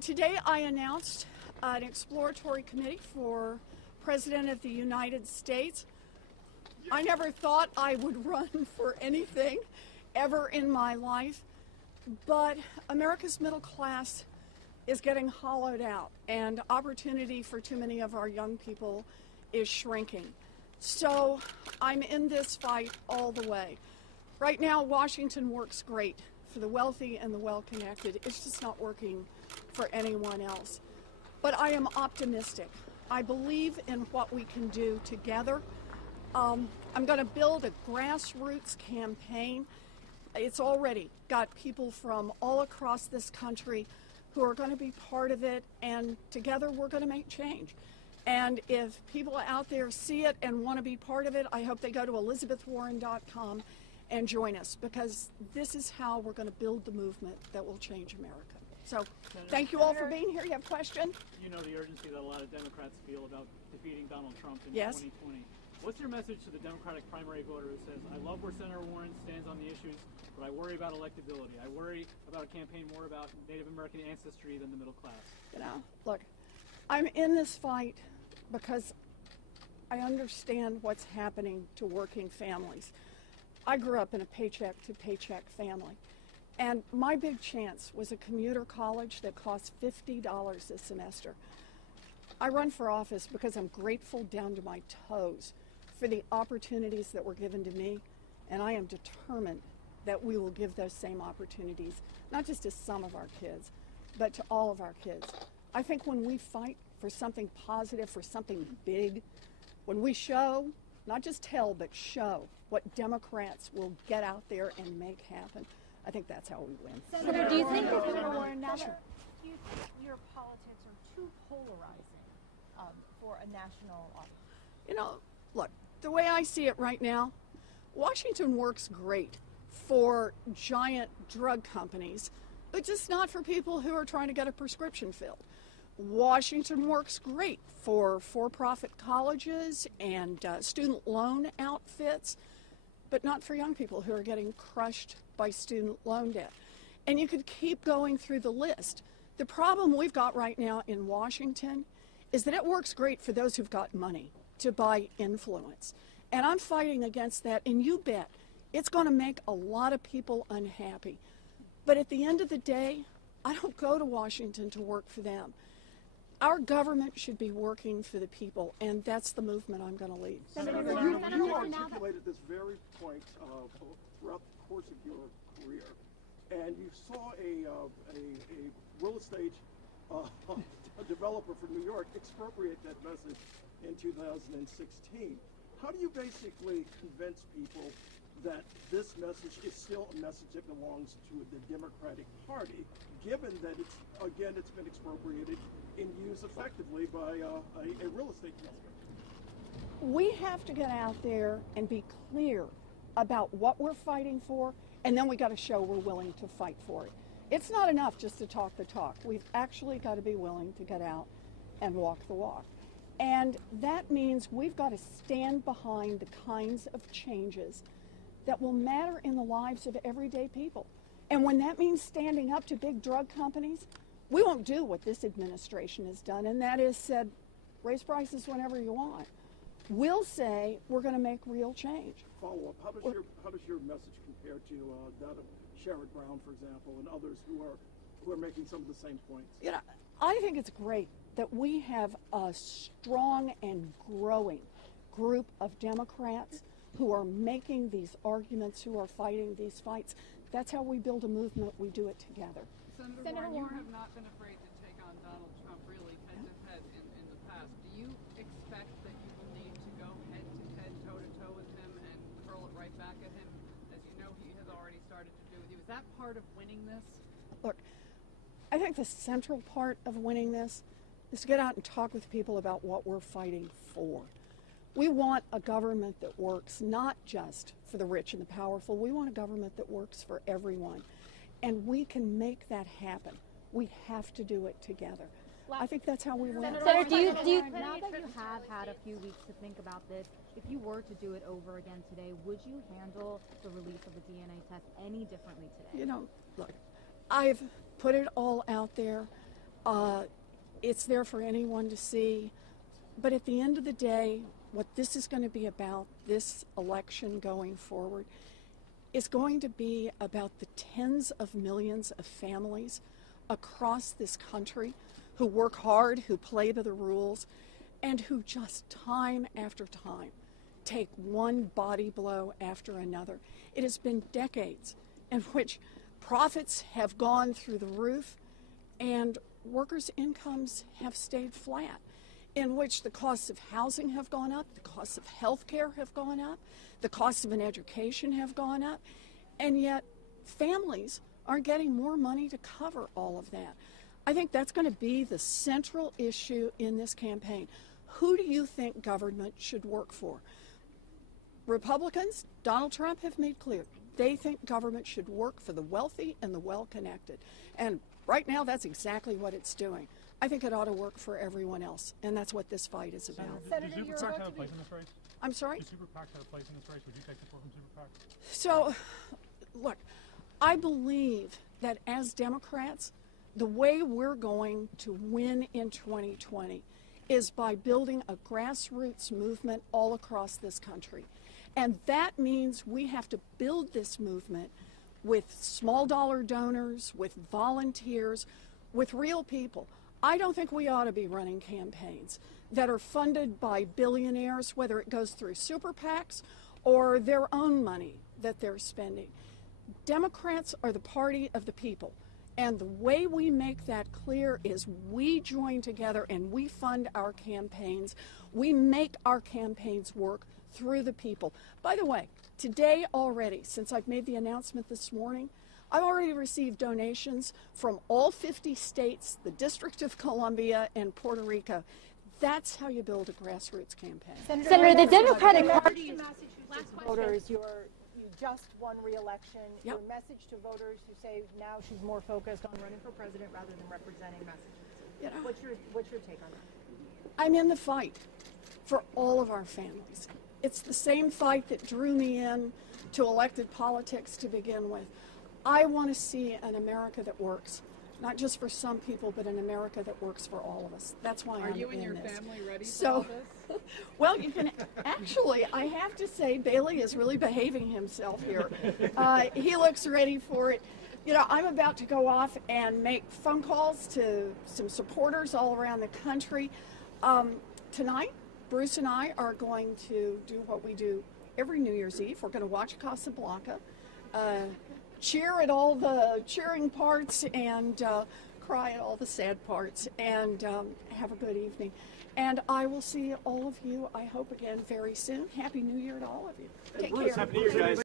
Today I announced an exploratory committee for President of the United States. I never thought I would run for anything ever in my life, but America's middle class is getting hollowed out, and opportunity for too many of our young people is shrinking. So I'm in this fight all the way. Right now, Washington works great for the wealthy and the well-connected. It's just not working for anyone else. But I am optimistic. I believe in what we can do together. I'm going to build a grassroots campaign. It's already got people from all across this country who are going to be part of it, and together we're going to make change. And if people out there see it and want to be part of it, I hope they go to elizabethwarren.com and join us, because this is how we're going to build the movement that will change America. So thank you all for being here. You have a question? You know the urgency that a lot of Democrats feel about defeating Donald Trump in Yes. 2020. What's your message to the Democratic primary voter who says, I love where Senator Warren stands on the issues, but I worry about electability. I worry about a campaign more about Native American ancestry than the middle class? You know, look, I'm in this fight because I understand what's happening to working families. I grew up in a paycheck-to-paycheck family, and my big chance was a commuter college that cost $50 a semester. I run for office because I'm grateful down to my toes for the opportunities that were given to me, and I am determined that we will give those same opportunities, not just to some of our kids, but to all of our kids. I think when we fight for something positive, for something big, when we show, not just tell, but show what Democrats will get out there and make happen, I think that's how we win. Senator, do you think that do you think your politics are too polarizing for a national audience? You know, look, the way I see it right now, Washington works great for giant drug companies, but just not for people who are trying to get a prescription filled. Washington works great for for-profit colleges and student loan outfits, but not for young people who are getting crushed by student loan debt. And you could keep going through the list. The problem we've got right now in Washington is that it works great for those who've got money to buy influence. And I'm fighting against that, and you bet it's going to make a lot of people unhappy. But at the end of the day, I don't go to Washington to work for them. Our government should be working for the people, and that's the movement I'm going to lead. Senator, you articulated this very point throughout the course of your career, and you saw a real estate developer from New York expropriate that message in 2016. How do you basically convince people that this message is still a message that belongs to the Democratic Party, given that it's been expropriated and used effectively by a real estate developer? We have to get out there and be clear about what we're fighting for, and then we got to show we're willing to fight for it. It's not enough just to talk the talk. We've actually got to be willing to get out and walk the walk. And that means we've got to stand behind the kinds of changes that will matter in the lives of everyday people. And when that means standing up to big drug companies, we won't do what this administration has done, and that is said, raise prices whenever you want. We'll say we're going to make real change. Follow up. How does your message compare to that of Sherrod Brown, for example, and others who are making some of the same points? You know, I think it's great that we have a strong and growing group of Democrats who are making these arguments, who are fighting these fights. That's how we build a movement. We do it together. Senator Warren, you have not been afraid to take on Donald Trump really head-to-head in the past. Do you expect that you will need to go head-to-head, toe-to-toe with him and hurl it right back at him, as you know he has already started to do with you? Is that part of winning this? Look, I think the central part of winning this is to get out and talk with people about what we're fighting for. We want a government that works not just for the rich and the powerful. We want a government that works for everyone. And we can make that happen. We have to do it together. I think that's how we win. Senator, do you now that you have had a few weeks to think about this, if you were to do it over again today, would you handle the release of the DNA test any differently today? You know, look, I've put it all out there. It's there for anyone to see. But at the end of the day, what this is going to be about, this election going forward, is going to be about the tens of millions of families across this country who work hard, who play by the rules, and who just time after time take one body blow after another. It has been decades in which profits have gone through the roof and workers' incomes have stayed flat, in which the costs of housing have gone up, the costs of health care have gone up, the costs of an education have gone up, and yet families are getting more money to cover all of that. I think that's going to be the central issue in this campaign. Who do you think government should work for? Republicans, Donald Trump, have made clear they think government should work for the wealthy and the well-connected. And right now, that's exactly what it's doing. I think it ought to work for everyone else, and that's what this fight is about. Senator, do super PACs have a place in this race? I'm sorry? Do super PACs have a place in this race? Would you take support from super PACs? So, look, I believe that as Democrats, the way we're going to win in 2020 is by building a grassroots movement all across this country. And that means we have to build this movement with small dollar donors, with volunteers, with real people. I don't think we ought to be running campaigns that are funded by billionaires, whether it goes through super PACs or their own money that they're spending. Democrats are the party of the people. And the way we make that clear is we join together and we fund our campaigns. We make our campaigns work through the people. By the way, today already, since I've made the announcement this morning, I've already received donations from all 50 states, the District of Columbia, and Puerto Rico. That's how you build a grassroots campaign. Senator, the Democratic Party voters, you just won re-election. Yep. Your message to voters who say now she's more focused on running for president rather than representing Massachusetts. You know, What's your take on that? I'm in the fight for all of our families. It's the same fight that drew me in to elected politics to begin with. I want to see an America that works, not just for some people, but an America that works for all of us. That's why I'm in this. Are you and your family ready for all this? Well, you can actually, I have to say, Bailey is really behaving himself here. He looks ready for it. You know, I'm about to go off and make phone calls to some supporters all around the country. Tonight, Bruce and I are going to do what we do every New Year's Eve. We're going to watch Casablanca, cheer at all the cheering parts, and cry at all the sad parts, and have a good evening. And I will see all of you, I hope, again very soon. Happy New Year to all of you. Take care. Happy New Year, guys.